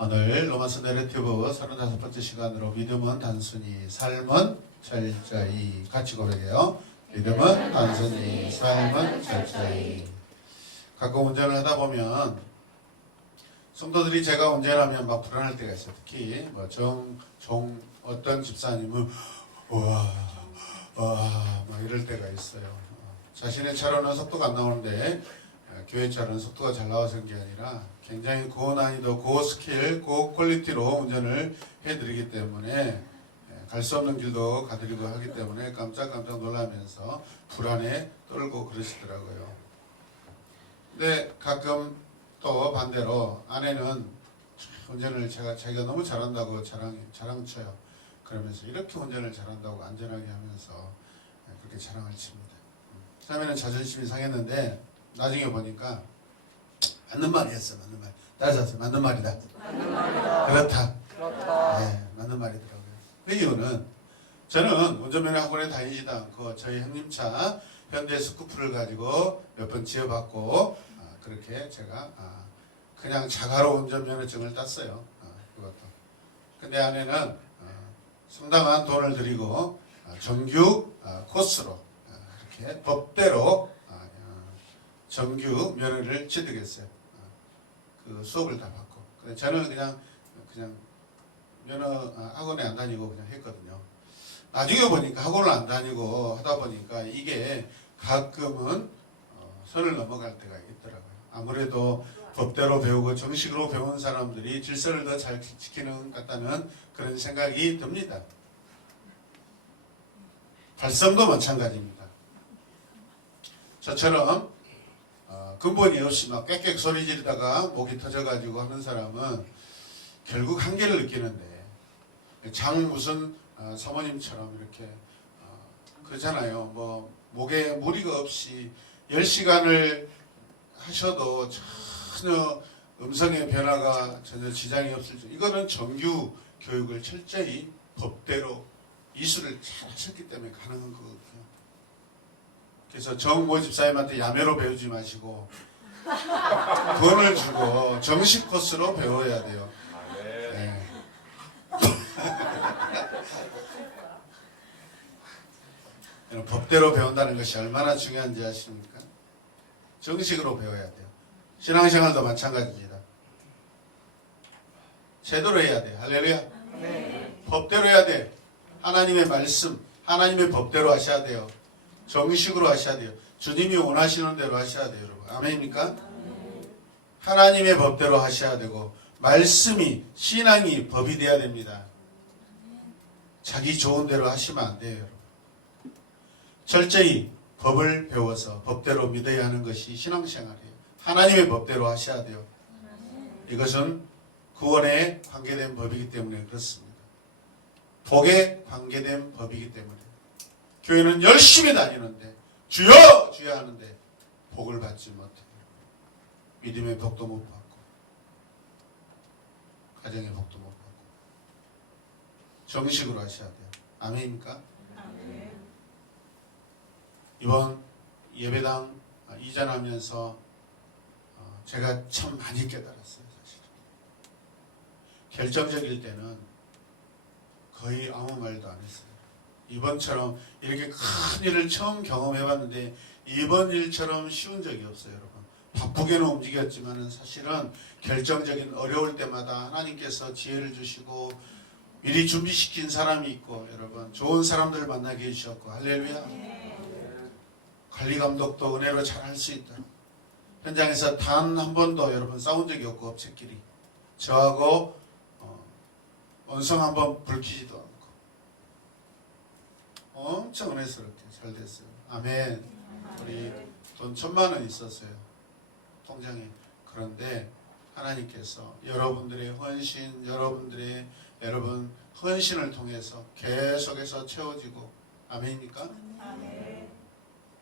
오늘 로마서 내러티브 35번째 시간으로 믿음은 단순히 삶은 철저히 같이 고백해요. 믿음은 단순히 삶은 철저히. 가끔 운전을 하다 보면 성도들이 제가 운전하면 막 불안할 때가 있어요. 특히 어떤 집사님은 막 이럴 때가 있어요. 자신의 차로는 속도가 안 나오는데 교회 차로는 속도가 잘 나와서 그런 게 아니라 굉장히 고난이도, 고스킬, 고퀄리티로 운전을 해드리기 때문에 갈 수 없는 길도 가드리고 하기 때문에 깜짝깜짝 놀라면서 불안에 떨고 그러시더라고요. 근데 가끔 또 반대로 아내는 운전을 자기가 너무 잘한다고 자랑쳐요. 그러면서 이렇게 운전을 잘한다고 안전하게 하면서 그렇게 자랑을 칩니다. 처음에는 자존심이 상했는데 나중에 보니까 맞는 말이었어. 맞는 말. 따라서 맞는 말이다. 맞는 말이다. 그렇다. 그렇다. 네, 맞는 말이더라고요. 그 이유는 저는 운전면허 학원에 다니지도 않고 저희 형님차 현대 스쿠프를 가지고 몇 번 지어봤고 그렇게 제가 그냥 자가로 운전면허증을 땄어요. 그것도. 근데 아내는 상당한 돈을 들이고 정규 코스로 이렇게 법대로 정규 면허를 취득했어요. 그 수업을 다 받고. 근데 저는 그냥 면허 학원에 안 다니고 그냥 했거든요. 나중에 보니까 학원을 안 다니고 하다 보니까 이게 가끔은 선을 넘어갈 때가 있더라고요. 아무래도 법대로 배우고 정식으로 배운 사람들이 질서를 더 잘 지키는 것 같다는 그런 생각이 듭니다. 발성도 마찬가지입니다. 저처럼 근본이 없이 막 꽥꽥 소리 지르다가 목이 터져가지고 하는 사람은 결국 한계를 느끼는데 무슨 사모님처럼 이렇게 그러잖아요. 뭐 목에 무리가 없이 10시간을 하셔도 전혀 음성의 변화가 전혀 지장이 없을 줄. 이거는 정규 교육을 철저히 법대로 이수를 잘 하셨기 때문에 가능한 거거든요. 그래서 정모 집사님한테 야매로 배우지 마시고 돈을 주고 정식 코스로 배워야 돼요. 네. 법대로 배운다는 것이 얼마나 중요한지 아십니까? 정식으로 배워야 돼요. 신앙생활도 마찬가지입니다. 제대로 해야 돼요. 할렐루야. 네. 법대로 해야 돼. 하나님의 말씀, 하나님의 법대로 하셔야 돼요. 정식으로 하셔야 돼요. 주님이 원하시는 대로 하셔야 돼요, 여러분. 아멘입니까? 하나님의 법대로 하셔야 되고 말씀이 신앙이 법이 돼야 됩니다. 자기 좋은 대로 하시면 안 돼요, 여러분. 철저히 법을 배워서 법대로 믿어야 하는 것이 신앙생활이에요. 하나님의 법대로 하셔야 돼요. 이것은 구원에 관계된 법이기 때문에 그렇습니다. 복에 관계된 법이기 때문에 교회는 열심히 다니는데 주여 주여 하는데 복을 받지 못해요. 믿음의 복도 못 받고 가정의 복도 못 받고 정식으로 하셔야 돼요. 아멘입니까? 이번 예배당 이전하면서 제가 참 많이 깨달았어요. 사실은 결정적일 때는 거의 아무 말도 안 했어요. 이번처럼 이렇게 큰 일을 처음 경험해봤는데 이번 일처럼 쉬운 적이 없어요, 여러분. 바쁘게는 움직였지만 사실은 결정적인 어려울 때마다 하나님께서 지혜를 주시고 미리 준비시킨 사람이 있고 여러분 좋은 사람들을 만나게 해주셨고 할렐루야. 관리감독도 은혜로 잘할 수 있도록 현장에서 단 한 번도 여러분 싸운 적이 없고 업체끼리 저하고 언성 한번 불키지도 않고 엄청 은혜스럽게 잘 됐어요. 아멘. 우리 돈 1,000만 원 있었어요. 통장에. 그런데 하나님께서 여러분들의 헌신, 여러분 헌신을 통해서 계속해서 채워지고 아멘입니까? 아멘.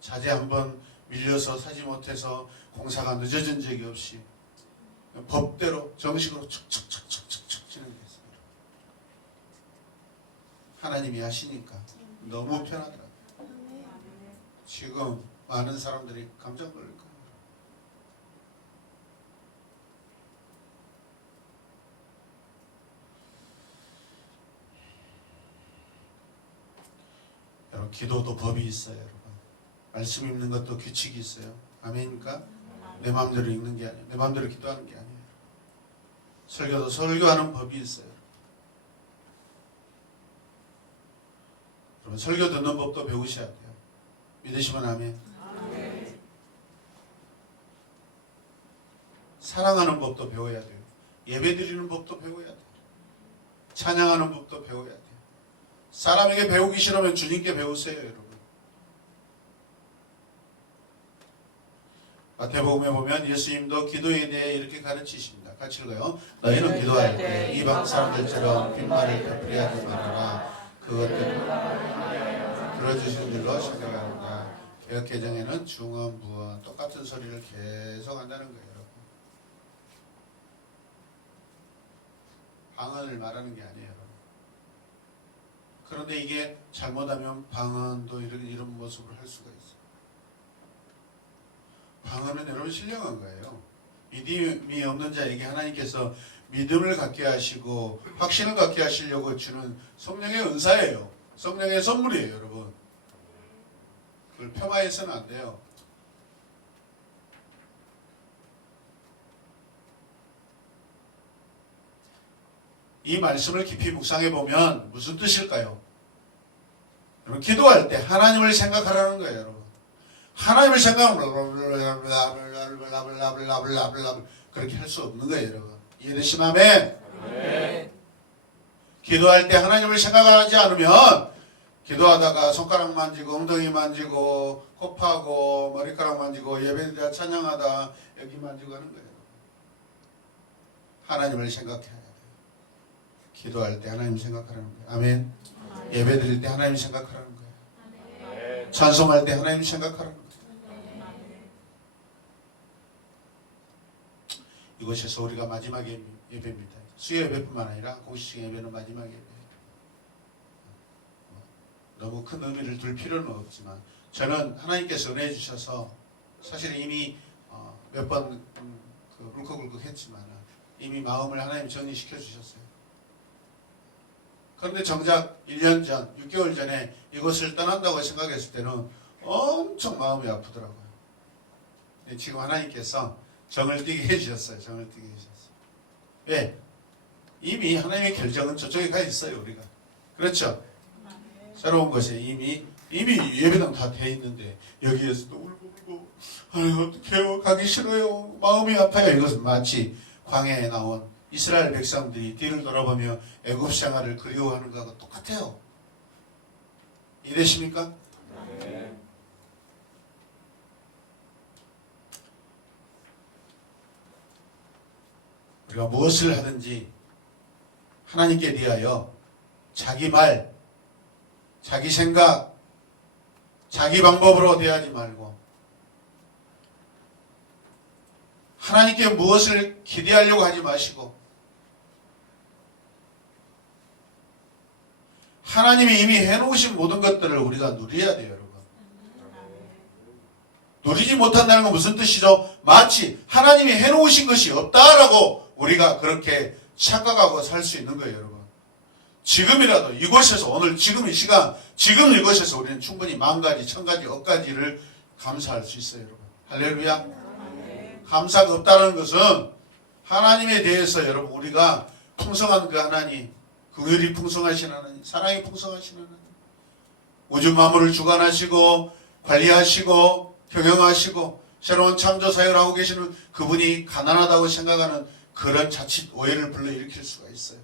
자재 한번 밀려서 사지 못해서 공사가 늦어진 적이 없이 법대로 정식으로 축축축축축축 진행됐습니다. 하나님이 하시니까 너무 편하더라고요. 지금 많은 사람들이 깜짝 놀랄 거예요. 기도도 법이 있어요, 여러분. 말씀 읽는 것도 규칙이 있어요. 아멘입니까? 내 마음대로 읽는 게 아니에요. 내 마음대로 기도하는 게 아니에요. 설교도 설교하는 법이 있어요. 여러분, 설교 듣는 법도 배우셔야 돼요. 믿으시면 아멘. 사랑하는 법도 배워야 돼요. 예배 드리는 법도 배워야 돼요. 찬양하는 법도 배워야 돼요. 사람에게 배우기 싫으면 주님께 배우세요, 여러분. 마태복음에 보면 예수님도 기도에 대해 이렇게 가르치십니다. 같이 읽어요. 너희는 기도할 때 이방 사람들처럼 빈말을 되풀이하지 말아라. 그것들은 들어주시는 줄로 생각합니다. 개혁개정에는 중언, 부언 똑같은 소리를 계속 한다는 거예요. 여러분. 방언을 말하는 게 아니에요. 여러분. 그런데 이게 잘못하면 방언도 이런 모습을 할 수가 있어요. 방언은 여러분 신령한 거예요. 믿음이 없는 자에게 하나님께서 믿음을 갖게 하시고 확신을 갖게 하시려고 주는 성령의 은사예요. 성령의 선물이에요, 여러분. 그걸 폄하해서는 안 돼요. 이 말씀을 깊이 묵상해 보면 무슨 뜻일까요? 여러분, 기도할 때 하나님을 생각하라는 거예요, 여러분. 하나님을 생각하면 그렇게 할 수 없는 거예요, 여러분. 이해되시면 아멘? 네. 기도할 때 하나님을 생각하지 않으면 기도하다가 손가락 만지고 엉덩이 만지고 코파고 머리카락 만지고 예배드리다 찬양하다 여기 만지고 하는 거예요. 하나님을 생각해야 돼요. 기도할 때 하나님 생각하라는 거예요. 아멘. 예배드릴 때 하나님 생각하라는 거예요. 찬송할 때 하나님 생각하라는 거예요. 이곳에서 우리가 마지막 예배입니다. 수요 예배뿐만 아니라 공식적 예배는 마지막 예배예요. 너무 큰 의미를 둘 필요는 없지만 저는 하나님께서 은혜 주셔서 사실 이미 몇 번 울컥울컥 했지만 이미 마음을 하나님 정리시켜 주셨어요. 그런데 정작 1년 전, 6개월 전에 이곳을 떠난다고 생각했을 때는 엄청 마음이 아프더라고요. 지금 하나님께서 정을 띄게 해주셨어요. 정을 띄게 해주셨어요. 왜? 이미 하나님의 결정은 저쪽에 가 있어요. 우리가. 그렇죠? 새로운 것에 이미 예배당 다 돼 있는데 여기에서도 울고 아유 어떡해요. 가기 싫어요. 마음이 아파요. 이것은 마치 광야에 나온 이스라엘 백성들이 뒤를 돌아보며 애굽 생활을 그리워하는 것과 똑같아요. 이해되십니까? 네. 우리가 무엇을 하든지 하나님께 대하여 자기 말, 자기 생각, 자기 방법으로 대하지 말고 하나님께 무엇을 기대하려고 하지 마시고 하나님이 이미 해놓으신 모든 것들을 우리가 누려야 돼요, 여러분. 누리지 못한다는 건 무슨 뜻이죠? 마치 하나님이 해놓으신 것이 없다라고 우리가 그렇게 착각하고 살 수 있는 거예요, 여러분. 지금이라도 이곳에서 오늘 지금 이 시간 지금 이곳에서 우리는 충분히 10,000가지 1,000가지 억가지를 감사할 수 있어요, 여러분. 할렐루야. 감사가 없다는 것은 하나님에 대해서 여러분 우리가 풍성한 그 하나님, 긍휼이 풍성하신 하나님, 사랑이 풍성하신 하나님, 우주 만물을 주관하시고 관리하시고 경영하시고 새로운 창조 사역을 하고 계시는 그분이 가난하다고 생각하는 그런 자칫 오해를 불러일으킬 수가 있어요.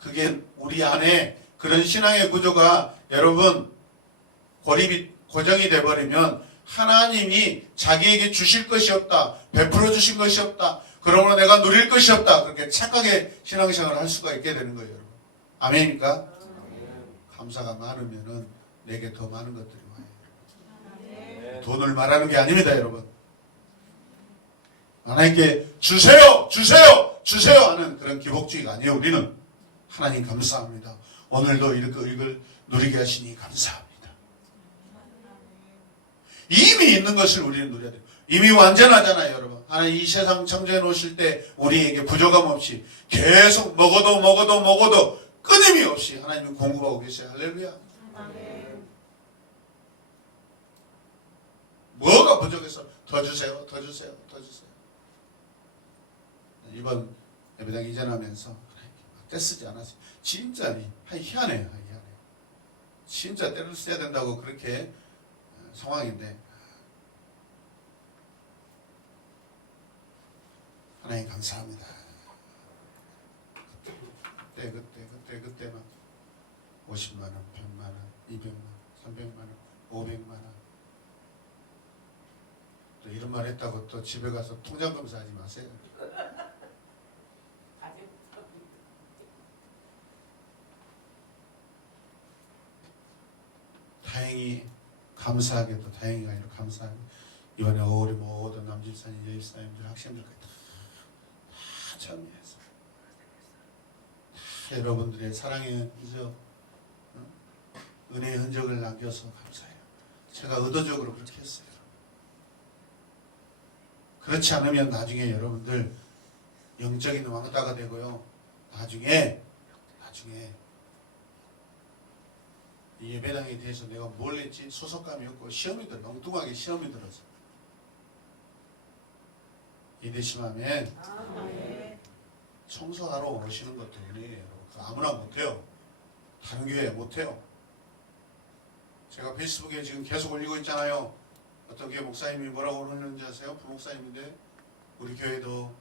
그게 우리 안에 그런 신앙의 구조가 여러분 고정이 돼버리면 하나님이 자기에게 주실 것이 없다, 베풀어 주신 것이 없다, 그러므로 내가 누릴 것이 없다, 그렇게 착하게 신앙생활을 할 수가 있게 되는 거예요, 여러분. 아멘입니까? 감사가 많으면은 내게 더 많은 것들이 와요. 돈을 말하는 게 아닙니다, 여러분. 하나님께 주세요, 주세요, 주세요 하는 그런 기복주의가 아니에요. 우리는 하나님 감사합니다. 오늘도 이걸 누리게 하시니 감사합니다. 이미 있는 것을 우리는 누려야 돼요. 이미 완전하잖아요, 여러분. 하나님 이 세상 창조해 놓으실 때 우리에게 부족함 없이 계속 먹어도 끊임이 없이 하나님이 공급하고 계세요. 할렐루야. 뭐가 부족해서 더 주세요, 더 주세요, 더 주세요. 이번 예배당 이전하면서 떼쓰지 않았어요. 진짜 희한해요. 진짜 때를 써야 된다고 그렇게 상황인데 하나님 감사합니다. 그때만 50만 원, 100만 원, 200만 원, 300만 원, 500만 원. 또 이런 말 했다고 또 집에 가서 통장 검사하지 마세요. 다행히 감사하게도 다행히가 아니라 감사하게 이번에 우리 모든 남집사님, 여집사님들, 학생들까지 다 참여해서 다 여러분들의 사랑의 흔적, 은혜의 흔적을 남겨서 감사해요. 제가 의도적으로 그렇게 했어요. 그렇지 않으면 나중에 여러분들 영적인 왕따가 되고요. 나중에 이 예배당에 대해서 내가 뭘 했지 소속감이 없고 시험이 들어 엉뚱하게 시험이 들어서 이되시면 청소하러 오시는 것도 은혜예요. 아무나 못해요. 다른 교회 못해요. 제가 페이스북에 지금 계속 올리고 있잖아요. 어떤 교회 목사님이 뭐라고 그러는지 아세요? 부목사님인데 우리 교회도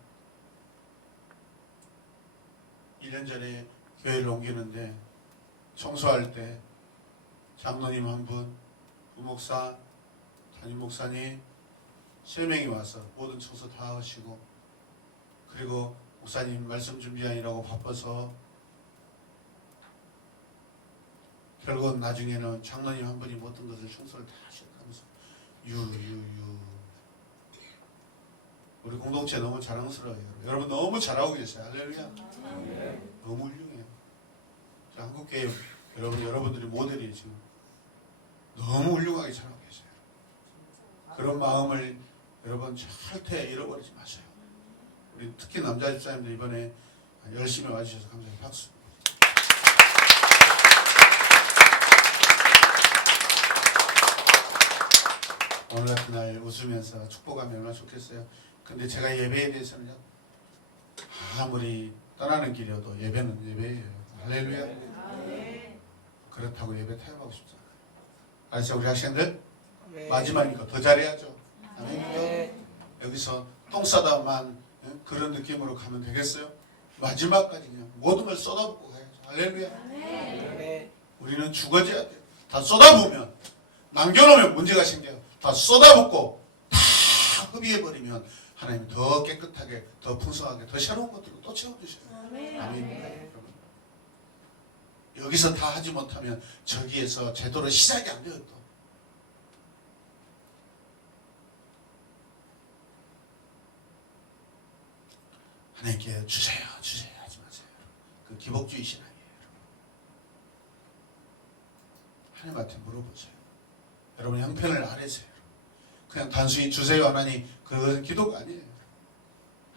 1년 전에 교회를 옮기는데 청소할 때 장로님 한 분, 부목사, 담임 목사님 3명이 와서 모든 청소 다 하시고 그리고 목사님 말씀 준비하느라고 바빠서 결국은 나중에는 장로님 한 분이 모든 것을 청소를 다 하셨다면서 우리 공동체 너무 자랑스러워요. 여러분 너무 잘하고 계세요. 할렐루야. 너무 훌륭해요. 한국교회 여러분들이 모델이에요. 지금 너무 훌륭하게 잘하고 계세요. 그런 마음을 여러분 절대 잃어버리지 마세요. 우리 특히 남자 집사님들 이번에 열심히 와주셔서 감사해요. 박수. 오늘 같은 날 웃으면서 축복하면 얼마나 좋겠어요. 근데 제가 예배에 대해서는 아무리 떠나는 길이어도 예배는 예배예요. 할렐루야. 그렇다고 예배 타협하고 싶잖아요. 알았어요, 우리 학생들? 마지막이니까 더 잘해야죠. 아멘. 여기서 똥 싸다만 그런 느낌으로 가면 되겠어요? 마지막까지 그냥 모든 걸 쏟아붓고 가야죠. 할렐루야. 우리는 죽어져야 돼요. 다 쏟아부으면 남겨놓으면 문제가 생겨요. 다 쏟아붓고 다 흡입해버리면 하나님이 더 깨끗하게, 더 풍성하게, 더 새로운 것들로 또 채워주셔요. 아멘. 여기서 다 하지 못하면 저기에서 제대로 시작이 안 돼요. 또 하나님께 주세요 하지 마세요. 그 기복주의 신앙이에요. 하나님한테 물어보세요. 여러분 형편을 아뢰세요. 그냥 단순히 주세요 하나님, 그건 기도가 아니에요.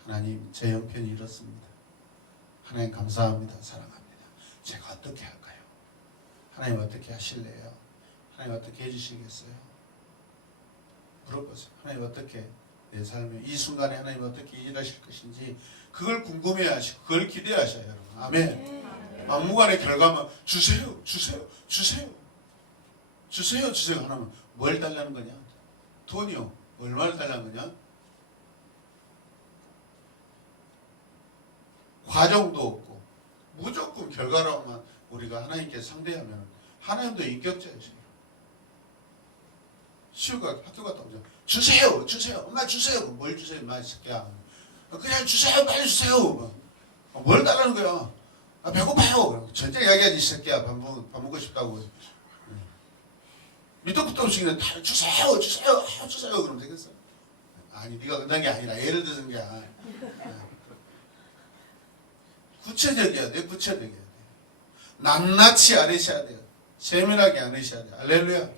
하나님 제 형편이 이렇습니다. 하나님 감사합니다. 사랑합니다. 제가 어떻게 할까요? 하나님 어떻게 하실래요? 하나님 어떻게 해주시겠어요? 물어보세요. 하나님 어떻게 내 삶에 이 순간에 하나님 어떻게 일하실 것인지 그걸 궁금해하시고 그걸 기대하셔요. 여러분. 아멘. 막무가내 결과만 주세요 하나면 뭘 달라는 거냐? 돈이요. 얼마를 달라는 거냐? 과정도 없고 무조건 결과로만 우리가 하나님께 상대하면 하나님도 인격자예요. 시우가 학교 갔다 오자 주세요 엄마 주세요. 뭘 주세요 엄마 이 새끼야. 그냥 주세요 빨리 주세요. 뭘 달라는 거야? 배고파요. 절대 이야기하지 이 새끼야. 밥 먹고 싶다고. 밑도 끝도 없이 그냥 다 주세요 그러면 되겠어? 아니 네가 그런 게 아니라 예를 드는 게 구체적이어야 돼. 구체적이어야 돼. 낱낱이 아뢰셔야 돼요. 세밀하게 아뢰셔야 돼요. 할렐루야.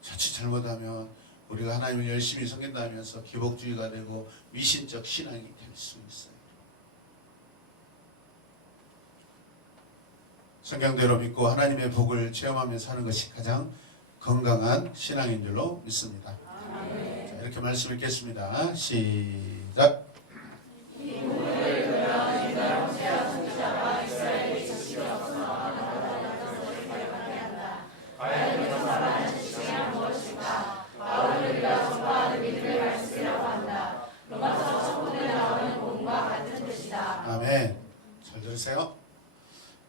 자칫 잘못하면 우리가 하나님을 열심히 섬긴다면서 기복주의가 되고 미신적 신앙이 될 수 있어요. 성경대로 믿고 하나님의 복을 체험하며 사는 것이 가장 건강한 신앙인 줄로 믿습니다. 자, 이렇게 말씀 읽겠습니다. 시작. 아멘. 잘 들으세요.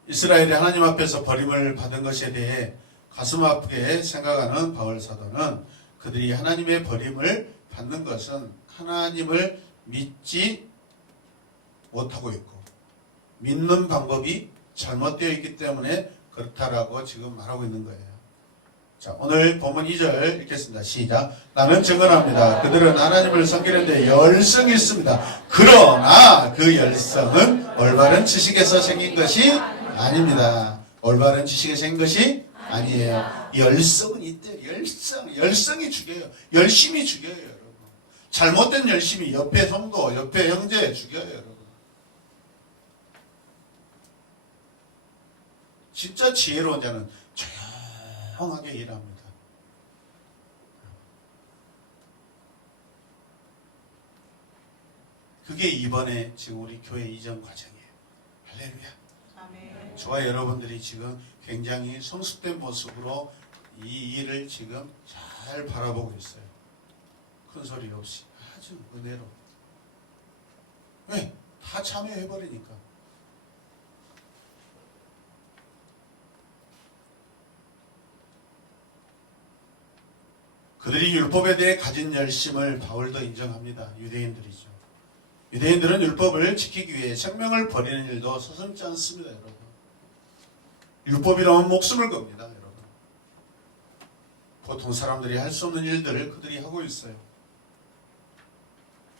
이스라엘이 하나님 앞에서 버림을 받은 것에 대해 가슴 아프게 생각하는 바울 사도는 그들이 하나님의 버림을 받는 것은 하나님을 믿지 못하고 있고 믿는 방법이 잘못되어 있기 때문에 그렇다라고 지금 말하고 있는 거예요. 자, 오늘 본문 2절 읽겠습니다. 시작. 나는 증언합니다. 그들은 하나님을 섬기는 데 열성이 있습니다. 그러나 그 열성은 올바른 지식에서 생긴 것이 아닙니다. 올바른 지식에서 생긴 것이 아니에요. 열성은 있대요. 열성이 죽여요. 열심히 죽여요, 여러분. 잘못된 열심이 옆에 성도, 옆에 형제 죽여요, 여러분. 진짜 지혜로운 자는 조용하게 일합니다. 그게 이번에 지금 우리 교회 이전 과정이에요. 할렐루야. 아멘. 저와 여러분들이 지금 굉장히 성숙된 모습으로 이 일을 지금 잘 바라보고 있어요. 큰 소리 없이 아주 은혜로. 왜? 다 참여해버리니까. 그들이 율법에 대해 가진 열심을 바울도 인정합니다. 유대인들이죠. 유대인들은 율법을 지키기 위해 생명을 버리는 일도 서슴지 않습니다, 여러분. 율법이라면 목숨을 겁니다, 여러분. 보통 사람들이 할 수 없는 일들을 그들이 하고 있어요.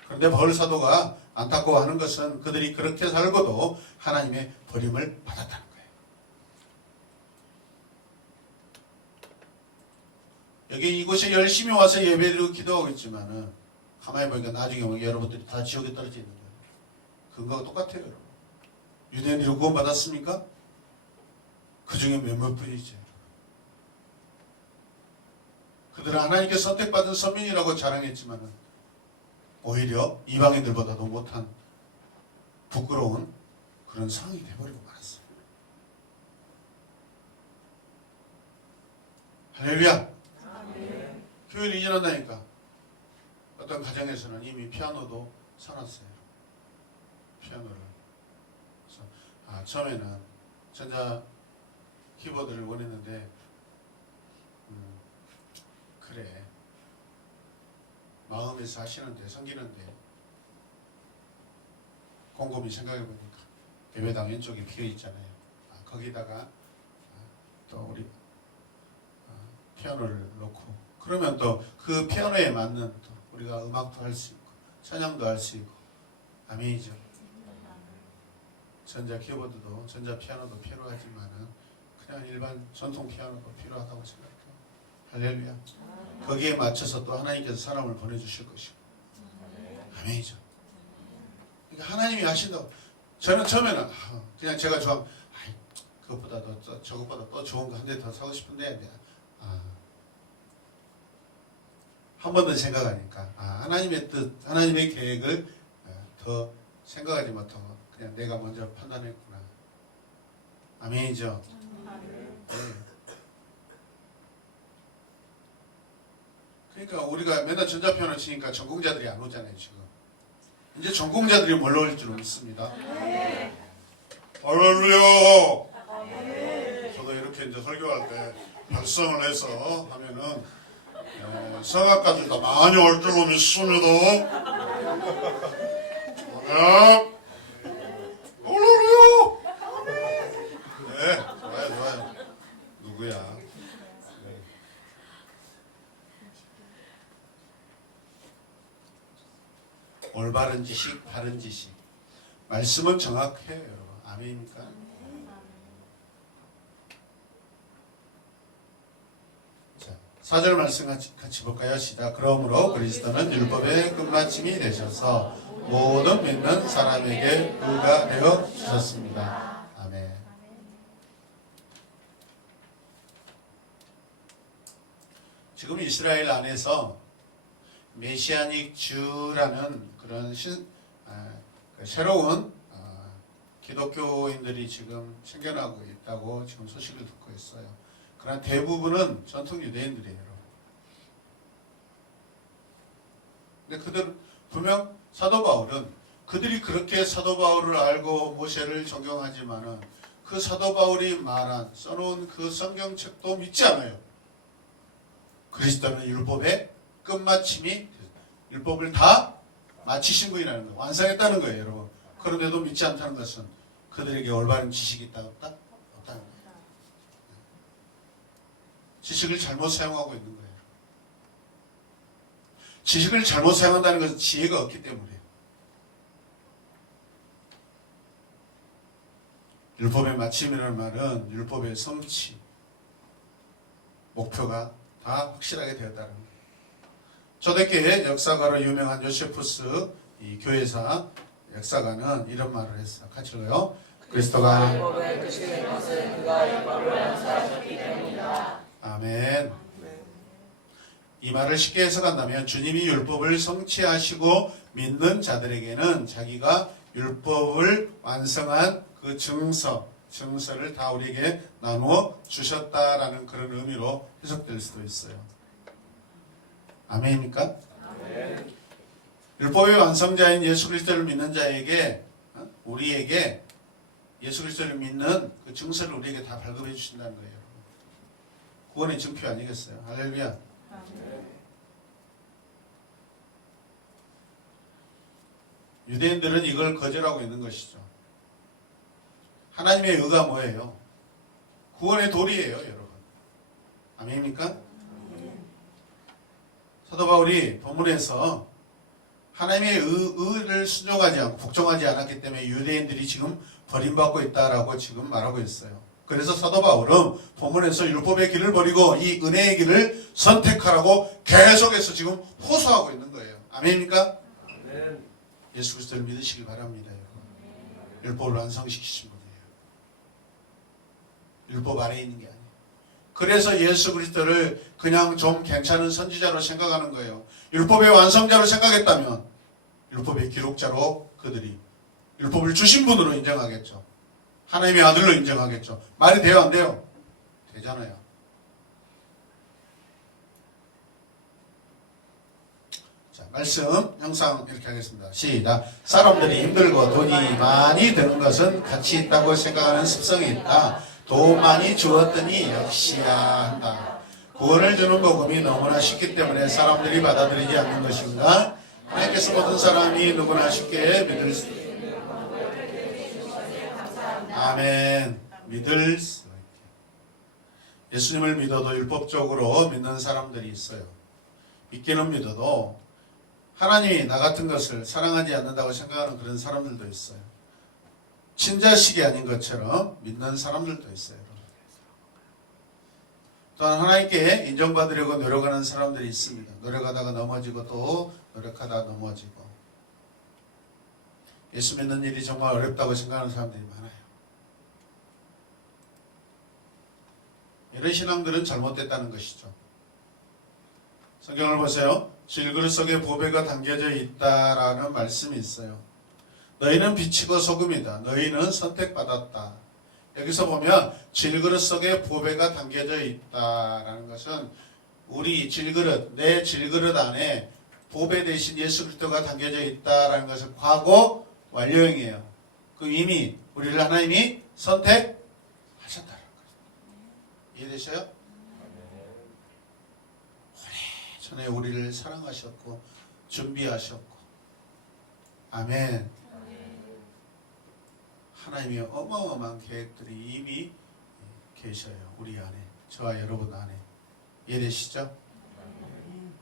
그런데 바울 사도가 안타까워하는 것은 그들이 그렇게 살고도 하나님의 버림을 받았다는 거예요. 여기 이곳에 열심히 와서 예배드리고 기도하고 있지만은 가만히 보니까 나중에 보면 여러분들이 다 지옥에 떨어져 있는 거예요. 근거가 똑같아요, 여러분. 유대인들이 구원 받았습니까? 그 중에 몇몇 분이죠. 그들은 하나님께 선택받은 선민이라고 자랑했지만은 오히려 이방인들보다도 못한 부끄러운 그런 상황이 돼버리고 말았어요. 할렐루야. 교회를 이전한다니까. 어떤 가정에서는 이미 피아노도 사놨어요. 피아노를. 그래서 처음에는 전자 키보드를 원했는데 그래 마음에서 하시는데 섬기는데 곰곰이 생각해보니까 예배당 왼쪽에 비어있잖아요. 거기다가 또 우리 피아노를 놓고 그러면 또 그 피아노에 맞는 또 우리가 음악도 할 수 있고 찬양도 할 수 있고 아멘이죠. 전자 키보드도 전자 피아노도 필요하지만은 그냥 일반 전통 피아노도 필요하다고 생각해요. 할렐루야. 거기에 맞춰서 또 하나님께서 사람을 보내주실 것이고 아멘이죠. 그러니까 하나님이 하신다고. 저는 처음에는 그냥 제가 좋아하면 그것보다 더 저것보다 더 좋은 거 한 대 더 사고 싶은데 한 번 더 생각하니까 하나님의 뜻, 하나님의 계획을 더 생각하지 못하고 그냥 내가 먼저 판단했구나. 아멘이죠. 네. 그러니까 우리가 맨날 전자피아노 치니까 전공자들이 안 오잖아요. 지금 이제 전공자들이 몰려올 줄 믿습니다. 할렐루야. 저도 이렇게 이제 설교할 때 발성을 해서 하면은 성악가들 다 많이 올 줄로 믿습니다. 할렐루야. 네, 좋아요. 누구야? 네. 올바른 지식, 바른 지식. 말씀은 정확해요, 여러분. 아멘입니까? 자, 4절 말씀 같이 볼까요? 시작. 그러므로 그리스도는 율법의 끝마침이 되셔서 모든 믿는 사람에게 의가 되어 주셨습니다. 아멘. 지금 이스라엘 안에서 메시아닉 주라는 그런 새로운 기독교인들이 지금 생겨나고 있다고 지금 소식을 듣고 있어요. 그러나 대부분은 전통 유대인들이에요. 근데 그들 분명 사도 바울은 그들이 그렇게 사도 바울을 알고 모세를 존경하지만은 그 사도 바울이 말한 써놓은 그 성경책도 믿지 않아요. 그리스도는 율법의 끝마침이 율법을 다 마치신 분이라는 거예요. 완성했다는 거예요, 여러분. 그런데도 믿지 않다는 것은 그들에게 올바른 지식이 있다 없다? 없다는 거예요. 지식을 잘못 사용하고 있는 거예요. 지식을 잘못 사용한다는 것은 지혜가 없기 때문이에요. 율법의 마침이라는 말은 율법의 성취, 목표가 다 확실하게 되었다는 거예요. 초대교회 역사가로 유명한 요세푸스 이 교회사 역사가는 이런 말을 했어요. 같이 읽어요. 그리스도가 율법의 끝이 된 것은 그가 율법을 완수하셨기 때문이다. 아멘. 이 말을 쉽게 해석한다면 주님이 율법을 성취하시고 믿는 자들에게는 자기가 율법을 완성한 그 증서를 다 우리에게 나누어 주셨다라는 그런 의미로 해석될 수도 있어요. 아멘입니까? 아멘. 율법의 완성자인 예수 그리스도를 믿는 자에게 우리에게 예수 그리스도를 믿는 그 증서를 우리에게 다 발급해 주신다는 거예요. 구원의 증표 아니겠어요? 할렐루야. 유대인들은 이걸 거절하고 있는 것이죠. 하나님의 의가 뭐예요? 구원의 도리예요, 여러분. 아멘입니까? 사도 바울이 본문에서 하나님의 의를 순종하지 않고 복종하지 않았기 때문에 유대인들이 지금 버림받고 있다라고 지금 말하고 있어요. 그래서 사도 바울은 본문에서 율법의 길을 버리고 이 은혜의 길을 선택하라고 계속해서 지금 호소하고 있는 거예요. 아멘입니까? 아멘. 예수 그리스도를 믿으시길 바랍니다. 여러분. 율법을 완성시키신 분이에요. 율법 아래에 있는 게 아니에요. 그래서 예수 그리스도를 그냥 좀 괜찮은 선지자로 생각하는 거예요. 율법의 완성자로 생각했다면 율법의 기록자로 그들이 율법을 주신 분으로 인정하겠죠. 하나님의 아들로 인정하겠죠. 말이 돼요, 안 돼요? 되잖아요. 자, 말씀 형상 이렇게 하겠습니다. 시작. 사람들이 힘들고 돈이 많이 드는 것은 가치 있다고 생각하는 습성이 있다. 돈 많이 주었더니 역시야 한다. 구원을 주는 복음이 너무나 쉽기 때문에 사람들이 받아들이지 않는 것인가? 하나님께서 모든 사람이 누구나 쉽게 믿을 수 있다. 아멘. 믿을 수 있게. 예수님을 믿어도 율법적으로 믿는 사람들이 있어요. 믿기는 믿어도 하나님이 나 같은 것을 사랑하지 않는다고 생각하는 그런 사람들도 있어요. 친자식이 아닌 것처럼 믿는 사람들도 있어요. 또한 하나님께 인정받으려고 노력하는 사람들이 있습니다. 노력하다가 넘어지고 또 노력하다가 넘어지고. 예수 믿는 일이 정말 어렵다고 생각하는 사람들이 많아요. 이런 신앙들은 잘못됐다는 것이죠. 성경을 보세요. 질그릇 속에 보배가 담겨져 있다라는 말씀이 있어요. 너희는 빛이고 소금이다. 너희는 선택받았다. 여기서 보면 질그릇 속에 보배가 담겨져 있다라는 것은 우리 질그릇, 내 질그릇 안에 보배 대신 예수 그리스도가 담겨져 있다라는 것은 과거 완료형이에요. 그 이미 우리를 하나님이 선택하셨다는 거죠. 이해되셔요? 오래전에 우리를 사랑하셨고 준비하셨고 아멘. 하나님의 어마어마한 계획들이 이미 계셔요. 우리 안에, 저와 여러분 안에. 이해되시죠?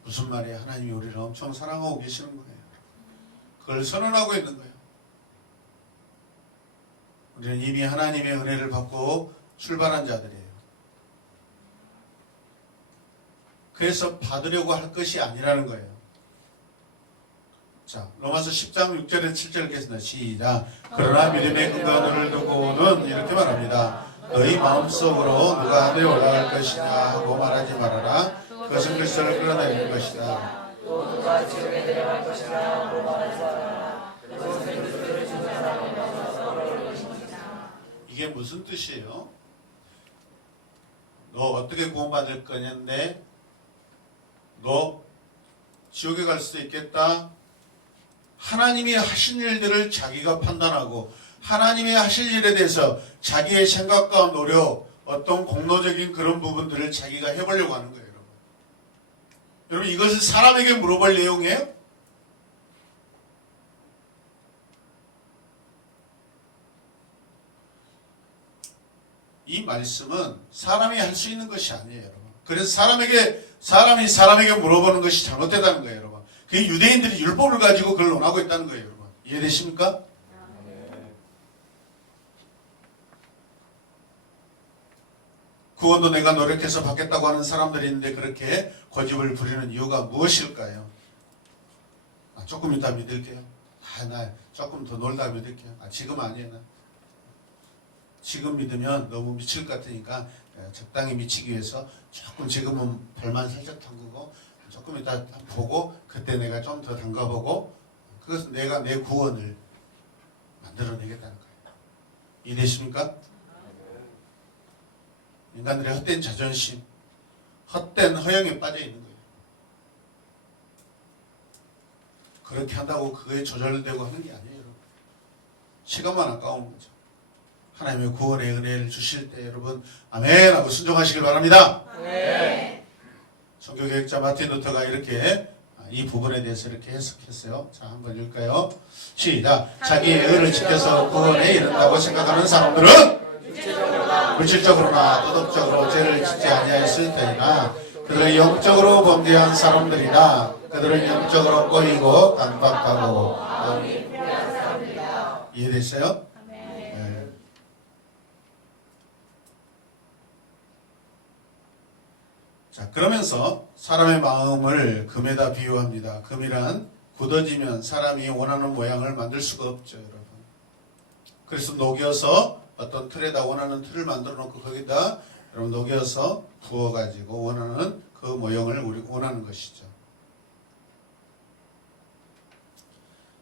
무슨 말이에요? 하나님이 우리를 엄청 사랑하고 계시는 거예요. 그걸 선언하고 있는 거예요. 우리는 이미 하나님의 은혜를 받고 출발한 자들이에요. 그래서 받으려고 할 것이 아니라는 거예요. 자, 로마서 10장 6절에 7절 읽겠습니다. 시작. 그러나 믿음의 근거를 두고는 이렇게 말합니다. 너희 마음속으로 누가 하늘에 올라갈 것이냐 하고 말하지 말아라. 그것은 그리스도를 끌어내는 것이다. 또 누가 지옥에 내려갈 것이라 로 말하였으나 그것은 그리스도를 죽은 사람에 가서 끌어올 것입니다. 이게 무슨 뜻이에요? 너 어떻게 구원받을 거냐인데 너 지옥에 갈 수도 있겠다. 하나님이 하신 일들을 자기가 판단하고 하나님이 하실 일에 대해서 자기의 생각과 노력, 어떤 공로적인 그런 부분들을 자기가 해보려고 하는 거예요. 여러분 이것을 사람에게 물어볼 내용이에요? 이 말씀은 사람이 할 수 있는 것이 아니에요, 여러분. 그래서 사람이 사람에게 물어보는 것이 잘못되다는 거예요, 여러분. 그게 유대인들이 율법을 가지고 그걸 논하고 있다는 거예요, 여러분. 이해되십니까? 구원도 내가 노력해서 받겠다고 하는 사람들이 있는데 그렇게 고집을 부리는 이유가 무엇일까요? 조금 이따 믿을게요. 나 조금 더 놀다 믿을게요. 지금 아니에요. 지금 믿으면 너무 미칠 것 같으니까 적당히 미치기 위해서 조금 지금은 발만 살짝 담그고 조금 이따 보고 그때 내가 좀 더 담가보고 그것은 내가 내 구원을 만들어내겠다는 거예요. 이해되십니까? 인간들의 헛된 자존심, 헛된 허영에 빠져 있는 거예요. 그렇게 한다고 그거에 조절되고 하는 게 아니에요. 여러분. 시간만 아까운 거죠. 하나님의 구원의 은혜를 주실 때 여러분 아멘 하고 순종하시길 바랍니다. 네. 선교교육자 마틴 루터가 이렇게 이 부분에 대해서 이렇게 해석했어요. 자, 한번 읽을까요? 시작. 자기의 의를 지켜서 구원에 이른다고 생각하는 사람들은 물질적으로나 도덕적으로 죄를 짓지 아니하였을 테니나 그들은 영적으로 범죄한 사람들이나 그들은 영적으로 꼬이고 강박하고 이해됐어요? 네. 자, 그러면서 사람의 마음을 금에다 비유합니다. 금이란 굳어지면 사람이 원하는 모양을 만들 수가 없죠, 여러분. 그래서 녹여서 어떤 틀에다 원하는 틀을 만들어 놓고 거기다 여러분 녹여서 부어가지고 원하는 그 모형을 우리 원하는 것이죠.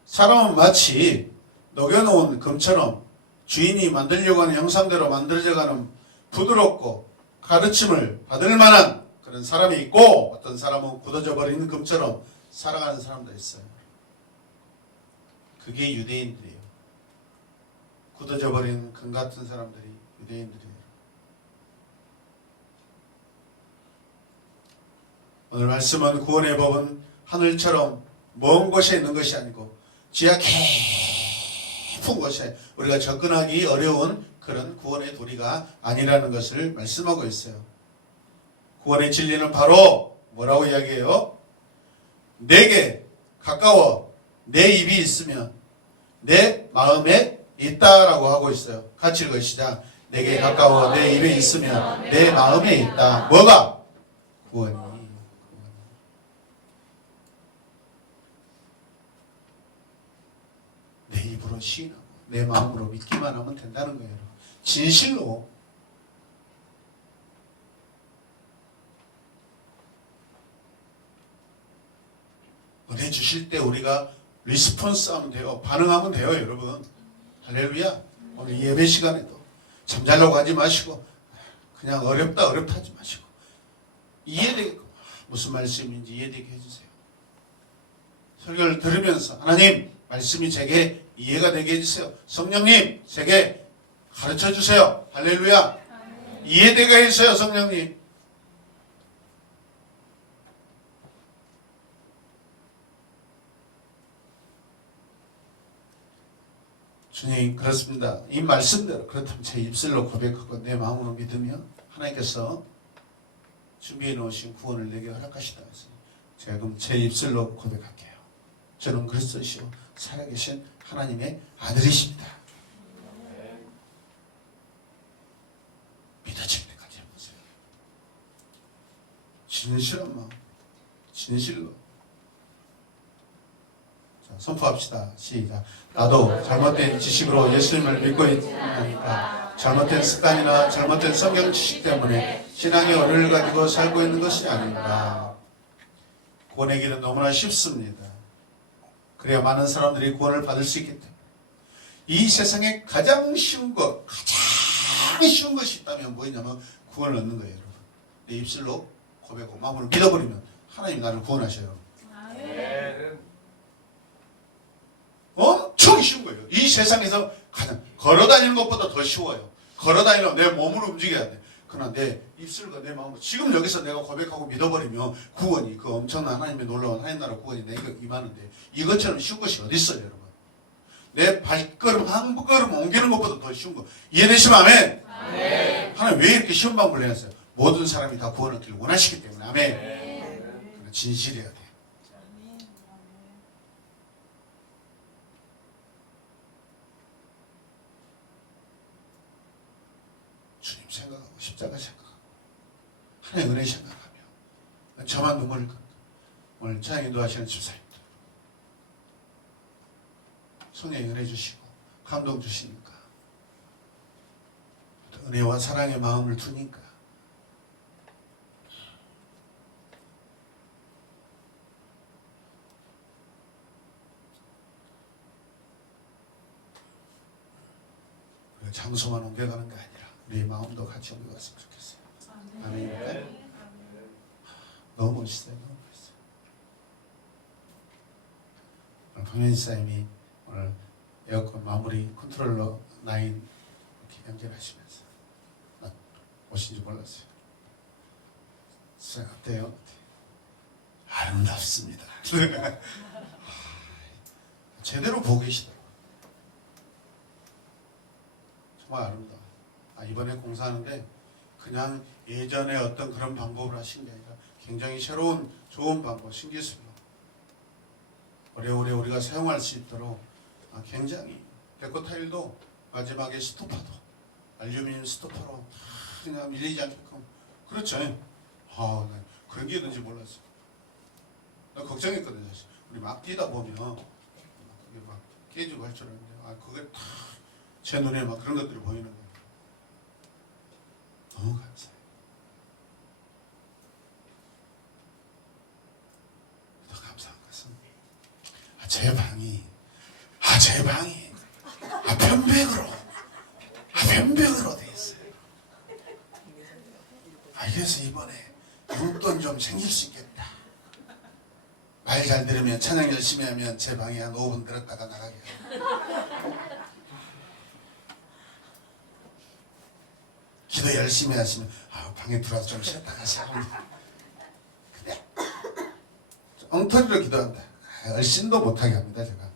사람은 마치 녹여놓은 금처럼 주인이 만들려고 하는 형상대로 만들어져가는 부드럽고 가르침을 받을 만한 그런 사람이 있고 어떤 사람은 굳어져 버린 금처럼 살아가는 사람도 있어요. 그게 유대인들이에요. 굳어져 버린 금 같은 사람들이 유대인들이에요. 오늘 말씀은 구원의 법은 하늘처럼 먼 곳에 있는 것이 아니고 지하 깊은 곳에 우리가 접근하기 어려운 그런 구원의 도리가 아니라는 것을 말씀하고 있어요. 구원의 진리는 바로 뭐라고 이야기해요? 내게 가까워 내 입이 있으면 내 마음에 있다라고 하고 있어요. 같이 읽으시자. 내게 가까워 내 입에 있으면 내 마음에 있다. 뭐가? 구원이. 내 입으로 시인하고 내 마음으로 믿기만 하면 된다는 거예요. 진실로. 은혜 주실 때 우리가 리스폰스 하면 돼요. 반응하면 돼요, 여러분. 할렐루야. 오늘 예배 시간에도 잠자려고 하지 마시고 그냥 어렵다 하지 마시고 이해되게 무슨 말씀인지 이해되게 해주세요. 설교를 들으면서 하나님 말씀이 제게 이해가 되게 해주세요. 성령님 제게 가르쳐주세요. 할렐루야. 이해되게 해주세요. 성령님. 주님 그렇습니다. 이 말씀대로 그렇다면 제 입술로 고백하고 내 마음으로 믿으면 하나님께서 준비해 놓으신 구원을 내게 허락하시다 해서 제가 그럼 제 입술로 고백할게요. 저는 그리스도시요 살아계신 하나님의 아들이십니다. 믿어질 때까지 해보세요. 진실한 마음, 진실로. 선포합시다. 시작. 나도 잘못된 지식으로 예수님을 믿고 있으니까 잘못된 습관이나 잘못된 성경 지식 때문에 신앙의 어려움을 가지고 살고 있는 것이 아닌가. 구원의 길은 너무나 쉽습니다. 그래야 많은 사람들이 구원을 받을 수 있기 때문에. 이 세상에 가장 쉬운 것이 있다면 뭐냐면 구원을 얻는 거예요, 여러분. 내 입술로 고백하고 마음으로 믿어버리면 하나님이 나를 구원하셔요. 엄청 쉬운 거예요. 이 세상에서 가장 걸어다니는 것보다 더 쉬워요. 걸어다니려면 내 몸을 움직여야 돼. 그러나 내 입술과 내 마음으로 지금 여기서 내가 고백하고 믿어버리면 구원이, 그 엄청난 하나님의 놀라운 하나님 나라 구원이 내게 임하는데, 이것처럼 쉬운 것이 어디 있어요, 여러분? 내 발걸음 한 걸음 옮기는 것보다 더 쉬운 거. 이해되시면 아멘? 아멘. 하나님 왜 이렇게 쉬운 방법을 내놨어요? 모든 사람이 다 구원 얻기를 원하시기 때문에. 아멘. 진실해야 돼. 주님 생각하고 십자가 생각하고 하나님의 은혜 생각하며 저만 눈물을 흘린다. 오늘 찬양 인도하시는 집사님들 성령의 은혜 주시고 감동 주시니까, 은혜와 사랑의 마음을 두니까 장소만 옮겨가는 게 아니라 우리의 마음도 같이 옮겨갔으면 좋겠어요. 아멘입니까? 너무 멋있어요. 너무 멋있어요. 오늘 박민희 사님이 오늘 에어컨 마무리 컨트롤러 9 이렇게 연결하시면서 오신지 몰랐어요. 어때요? 아름답습니다. 제대로 보고 계시더라고요. 정말 아름다워. 이번에 공사하는데 그냥 예전에 어떤 그런 방법을 하신 게 아니라 굉장히 새로운 좋은 방법, 신기술로 오래오래 우리가 사용할 수 있도록 굉장히 데코 타일도 마지막에 스토퍼도 알루미늄 스토퍼로 그냥 밀리지 않게끔. 그렇죠. 그런 게 있는지 몰랐어. 나 걱정했거든 사실. 우리 막 뛰다 보면 그게 막 깨지고 할 줄 알았는데 그게 다 제 눈에 막 그런 것들이 보이는 거예요. 너무 감사해요. 더 감사한 것은 제 방이 변백으로 돼 있어요. 그래서 이번에 용돈 좀 생길 수 있겠다. 말 잘 들으면, 찬양 열심히 하면 제 방에 한 5분 들었다가 나가게 해요. 기도 열심히 하시면 방에 들어와서 좀 쉬었다 가세요. 근데 엉터리로 기도한다. 얼씬도 못하게 합니다, 제가.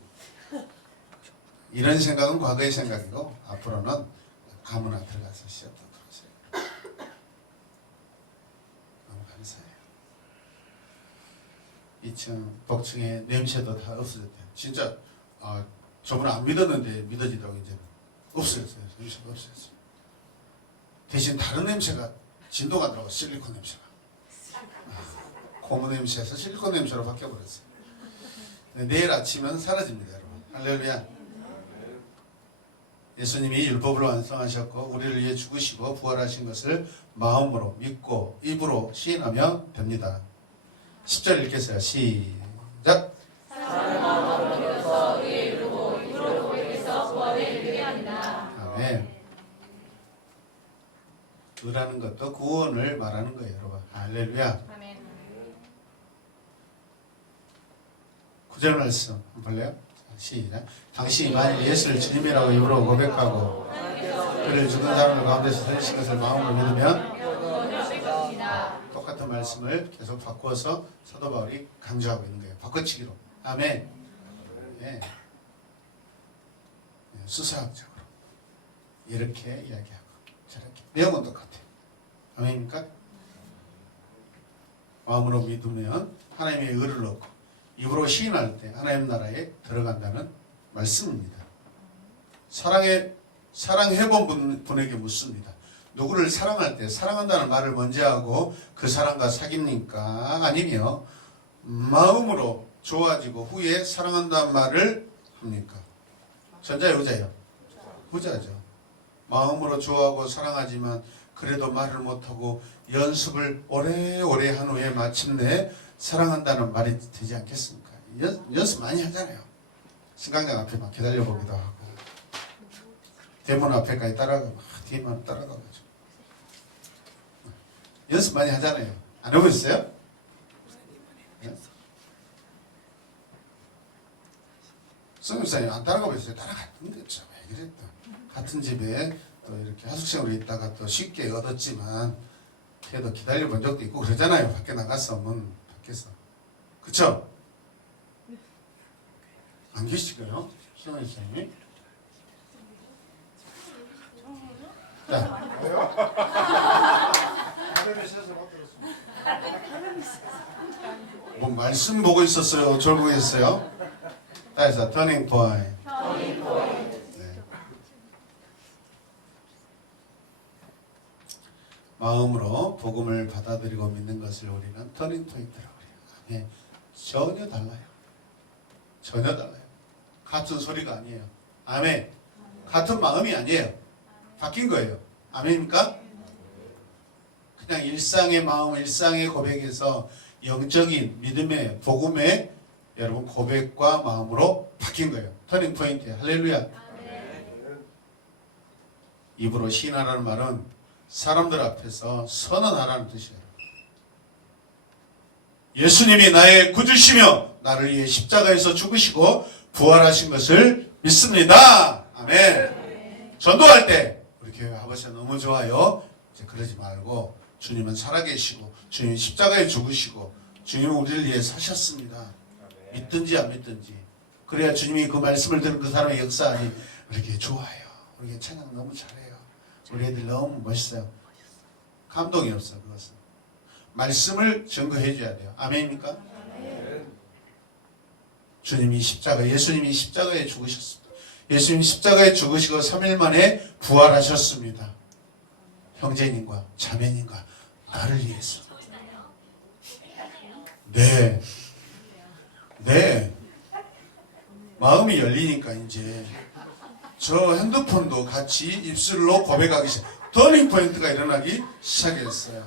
이런 생각은 과거의 생각이고 앞으로는 아무나 들어가서 쉬었다 들어오세요. 너무 감사해요. 2층 복층에 냄새도 다 없어졌대요. 진짜 저번에 안 믿었는데 믿어지더라고요. 이제는 없어졌어요. 냄새가 없어졌어요. 대신 다른 냄새가 진도가 나더라고. 실리콘 냄새가. 고무 냄새에서 실리콘 냄새로 바뀌어버렸어요. 내일 아침은 사라집니다, 여러분. 할렐루야. 예수님이 율법을 완성하셨고 우리를 위해 죽으시고 부활하신 것을 마음으로 믿고 입으로 시인하면 됩니다. 10절 읽겠어요. 시작. 사랑을 마음으로 믿어서 의에 이르고 입으로 고백해서 구원에 이르게 한다. 아멘. 의라는 것도 구원을 말하는 거예요, 여러분. 할렐루야. 아멘. 9절 말씀 한번 볼래요? 시작. 당신이 만일 예수를 주님이라고 입으로 고백하고 그를 죽은 사람들 가운데서 살리신 것을 마음으로 믿으면 똑같은 말씀을 계속 바꾸어서 사도 바울이 강조하고 있는 거예요. 바꿔치기로. 아멘. 네. 수사학적으로 이렇게 이야기하고 저렇게 내용은 똑같아요. 아멘입니까? 마음으로 믿으면 하나님의 의를 얻고 입으로 시인할 때 하나님 나라에 들어간다는 말씀입니다. 사랑해본 분에게 묻습니다. 누구를 사랑할 때 사랑한다는 말을 먼저 하고 그 사람과 사귑니까? 아니면 마음으로 좋아지고 후에 사랑한다는 말을 합니까? 전자예요, 후자예요? 후자죠. 마음으로 좋아하고 사랑하지만 그래도 말을 못하고 연습을 오래오래 한 후에 마침내 사랑한다는 말이 되지 않겠습니까? 연습 많이 하잖아요. 승강장 앞에 막 기다려보기도 하고 대문 앞에까지 따라가고 뒤만 따라가가지고 연습 많이 하잖아요. 안 해보셨어요? 성교사님 안 따라가 보셨어요? 따라갔는데 왜 그랬다. 같은 집에 또 이렇게 하숙생으로 있다가 또 쉽게 얻었지만 그래도 기다려 본 적도 있고 그러잖아요. 밖에 나가서 문 밖에서 그쵸? 안 계시고요, 성교사님. 자, 뭐 말씀 보고 있었어요? 졸고 있어요? 다시 터닝 포인트. 네. 마음으로 복음을 받아들이고 믿는 것을 우리는 터닝 포인트라고 해요. 네. 전혀 달라요. 전혀 달라요. 같은 소리가 아니에요. 아멘. 같은 마음이 아니에요. 바뀐 거예요. 아멘입니까? 그냥 일상의 마음, 일상의 고백에서 영적인 믿음의 복음의 여러분 고백과 마음으로 바뀐 거예요. 터닝 포인트. 할렐루야. 입으로 시인하라는 말은 사람들 앞에서 선언하라는 뜻이에요. 예수님이 나의 구주시며 나를 위해 십자가에서 죽으시고 부활하신 것을 믿습니다. 아멘. 전도할 때 우리 교회 아버지가 너무 좋아요. 이제 그러지 말고 주님은 살아계시고 주님이 십자가에 죽으시고 주님은 우리를 위해 사셨습니다. 믿든지 안 믿든지. 그래야 주님이 그 말씀을 듣는 그 사람의 역사하니 우리에게 좋아요. 우리에게 찬양 너무 잘해요. 우리 애들 너무 멋있어요. 감동이 없어 그것은. 말씀을 증거해 줘야 돼요. 아멘입니까? 주님이 예수님이 십자가에 죽으셨습니다. 예수님이 십자가에 죽으시고 3일 만에 부활하셨습니다. 형제님과 자매님과 나를 위해서. 네. 네. 마음이 열리니까 이제 저 핸드폰도 같이 입술로 고백하기 시작. 터닝 포인트가 일어나기 시작했어요.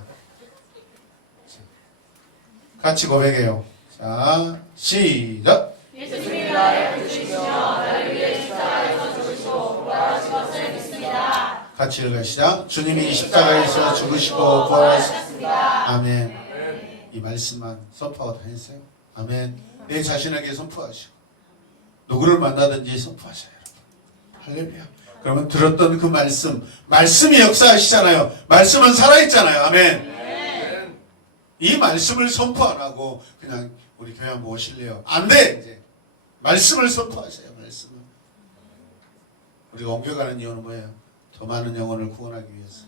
같이 고백해요. 자, 시작. 예수님이 나의 구주시며 나를 위해 십자가에서 죽으시고 부활하신 것을 믿습니다. 같이 읽어 시작. 주님이 십자가에서 죽으시고 부활하셨습니다. 아멘. 이 말씀만 선포하고 다니세요. 아멘. 내 자신에게 선포하시고 누구를 만나든지 선포하셔요. 할렐루야. 그러면 들었던 그 말씀이 역사하시잖아요. 말씀은 살아있잖아요. 아멘. 이 말씀을 선포 안 하고 그냥 우리 교회 한번 오실래요? 안 돼. 이제 말씀을 선포하세요. 말씀을. 우리가 옮겨가는 이유는 뭐예요? 더 많은 영혼을 구원하기 위해서.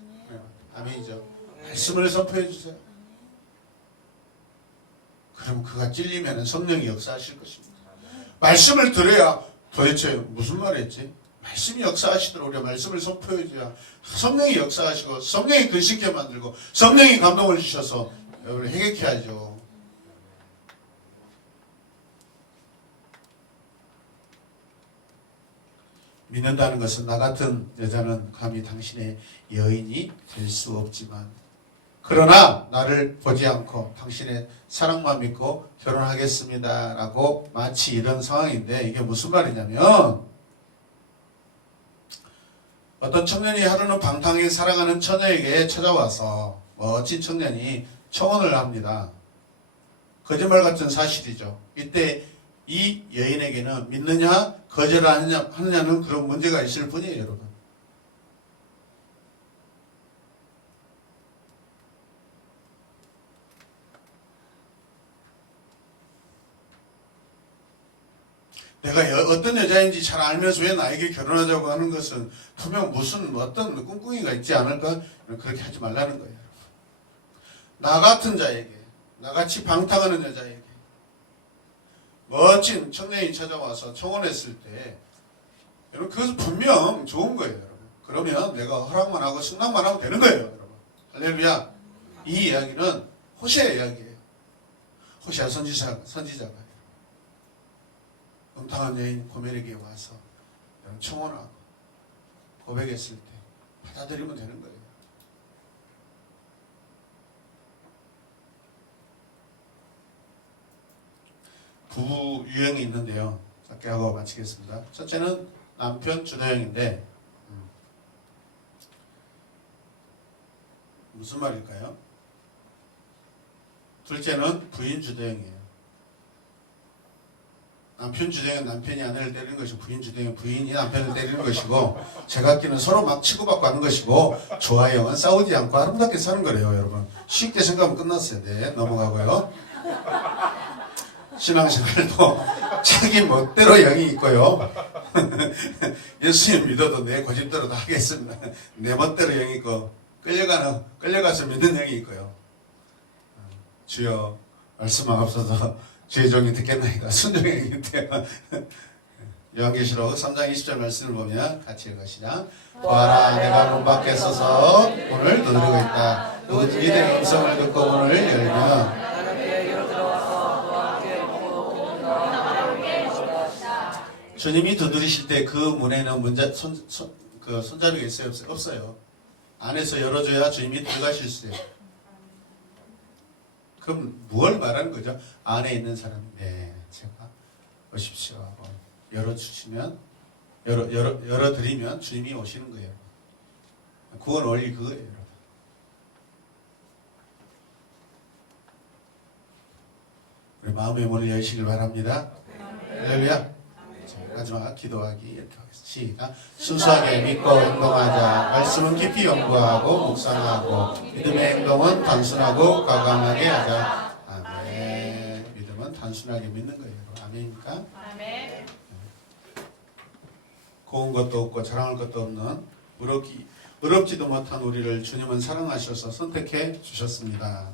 아멘이죠. 말씀을 선포해 주세요. 그럼 그가 찔리면 성령이 역사하실 것입니다. 말씀을 들어야 도대체 무슨 말했지? 말씀이 역사하시도록 우리가 말씀을 선포해줘야 성령이 역사하시고 성령이 글씨게 만들고 성령이 감동을 주셔서 여러분을 해결케 하죠. 믿는다는 것은 나 같은 여자는 감히 당신의 여인이 될 수 없지만 그러나 나를 보지 않고 당신의 사랑만 믿고 결혼하겠습니다 라고 마치 이런 상황인데 이게 무슨 말이냐면 어떤 청년이 하루는 방탕하게 살아가는 처녀에게 찾아와서 멋진 청년이 청혼을 합니다. 거짓말 같은 사실이죠. 이때 이 여인에게는 믿느냐 거절하느냐는 그런 문제가 있을 뿐이에요. 여러분. 내가 어떤 여자인지 잘 알면서 왜 나에게 결혼하자고 하는 것은 분명 무슨 어떤 꿍꿍이가 있지 않을까? 그렇게 하지 말라는 거예요. 나 같은 자에게, 나같이 방탕하는 여자에게 멋진 청년이 찾아와서 청혼했을 때 여러분 그것은 분명 좋은 거예요. 여러분. 그러면 내가 허락만 하고 승낙만 하면 되는 거예요. 여러분. 할렐루야. 이 이야기는 호세아 이야기예요. 호세아 선지자가 음탕한 여인 고멜에게 와서 청혼하고 고백했을 때 받아들이면 되는 거예요. 부부 유형이 있는데요. 짧게 하고 마치겠습니다. 첫째는 남편 주도형인데 무슨 말일까요? 둘째는 부인 주도형이에요. 남편 주도형은 남편이 아내를 때리는 것이고 부인 주도형은 부인이 남편을 때리는 것이고 제각기는 서로 막 치고받고 하는 것이고 조화형은 싸우지 않고 아름답게 사는 거래요. 여러분 쉽게 생각하면 끝났어요. 네, 넘어가고요. 신앙생활도 자기 멋대로 영이 있고요. 예수님 믿어도 내 고집대로 다 하겠습니다. 내 멋대로 영이 있고 끌려가서 믿는 영이 있고요. 주여 말씀하옵소서 주의 종이 듣겠나이다. 순종형이기 때문에 요한계시록 3장 20절 말씀을 보면 같이 읽으시자. 보아라 내가 문 밖에 서서 문을 두드리고 있다. 누구든지 내 음성을 듣고 문을 열면 주님이 두드리실 때 그 문에는 손잡이가 있어요? 없어요. 안에서 열어줘야 주님이 들어가실 수 있어요. 그럼 뭘 말하는 거죠? 안에 있는 사람이 네, 제가 오십시오 하고 열어주시면 열어드리면 주님이 오시는 거예요. 구원 원리 그거예요. 여러분. 우리 마음의 문을 여시길 바랍니다. 할렐루야. 마지막 기도하기 이렇게 하겠습니다. 시작. 순수하게 믿고 행동하자. 말씀은 깊이 연구하고 묵상하고 믿음의 행동은 단순하고 과감하게 하자. 아멘. 믿음은 단순하게 믿는 거예요. 아멘입니까? 아멘. 고운 것도 없고 자랑할 것도 없는 의롭지도 못한 우리를 주님은 사랑하셔서 선택해 주셨습니다.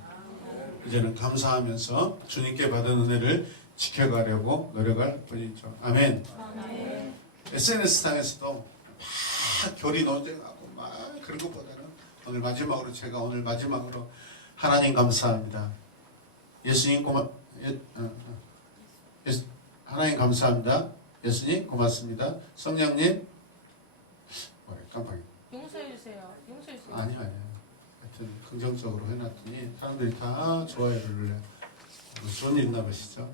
이제는 감사하면서 주님께 받은 은혜를 지켜가려고 노력할 뿐이죠. 아멘. 아멘. SNS상에서도 막 교리 논쟁하고 막 그런 것보다는 오늘 마지막으로 하나님 감사합니다. 하나님 감사합니다. 예수님 고맙습니다. 성령님 깜빡이. 용서해주세요. 용서해주세요. 아니요. 하여튼 긍정적으로 해놨더니 사람들이 다 좋아요를 눌러요. 좋은 일 있나 보시죠.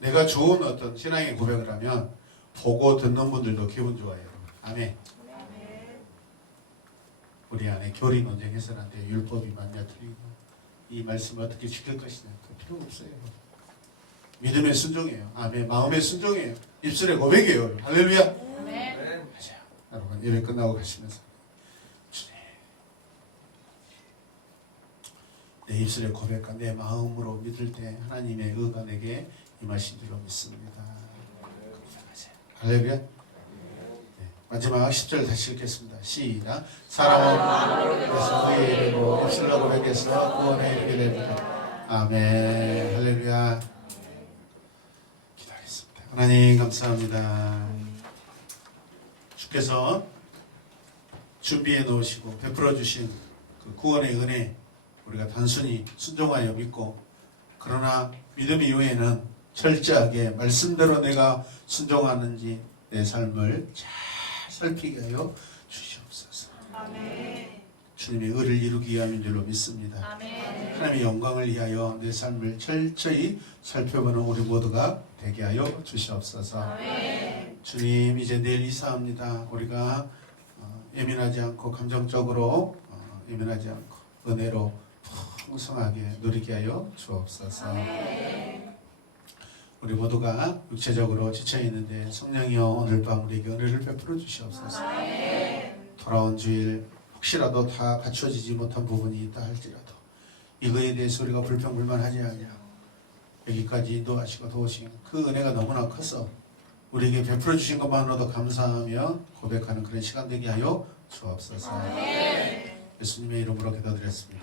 내가 좋은 어떤 신앙의 고백을 하면 보고 듣는 분들도 기분 좋아요. 아멘. 우리 안에 교리 논쟁해서는 안 돼요. 율법이 맞냐 틀리고 이 말씀을 어떻게 지킬 것이냐 그 필요 없어요. 믿음의 순종이에요. 아멘. 마음의 순종이에요. 입술의 고백이에요. 할렐루야. 아멘. 맞아요. 여러분 예배 끝나고 가시면서 주님 내 입술의 고백과 내 마음으로 믿을 때 하나님의 의가 내게 임하신 줄로 믿습니다. 할렐루야. 네. 마지막 10절 다시 읽겠습니다. 시작. 사람은 마음으로 믿어서 그의 이르고 입술로 고백해서 구원에 이르게 됩니다. 아멘. 할렐루야. 기도하겠습니다. 하나님 감사합니다. 주께서 준비해 놓으시고 베풀어 주신 그 구원의 은혜 우리가 단순히 순종하여 믿고 그러나 믿음 이후에는 철저하게 말씀대로 내가 순종하는지 내 삶을 잘 살피게 하여 주시옵소서. 아멘. 주님의 의를 이루기 위함인 줄로 믿습니다. 아멘. 하나님의 영광을 위하여 내 삶을 철저히 살펴보는 우리 모두가 되게 하여 주시옵소서. 아멘. 주님 이제 내일 이사합니다. 우리가 예민하지 않고 감정적으로 예민하지 않고 은혜로 풍성하게 누리게 하여 주옵소서. 아멘. 우리 모두가 육체적으로 지쳐있는데 성령이여 오늘 밤 우리에게 은혜를 베풀어 주시옵소서. 아멘. 돌아온 주일 혹시라도 다 갖춰지지 못한 부분이 있다 할지라도 이거에 대해서 우리가 불평불만하지 아니하고 여기까지 인도하시고 도우신 그 은혜가 너무나 커서 우리에게 베풀어 주신 것만으로도 감사하며 고백하는 그런 시간 되게 하여 주옵소서. 아멘. 예수님의 이름으로 기도드렸습니다.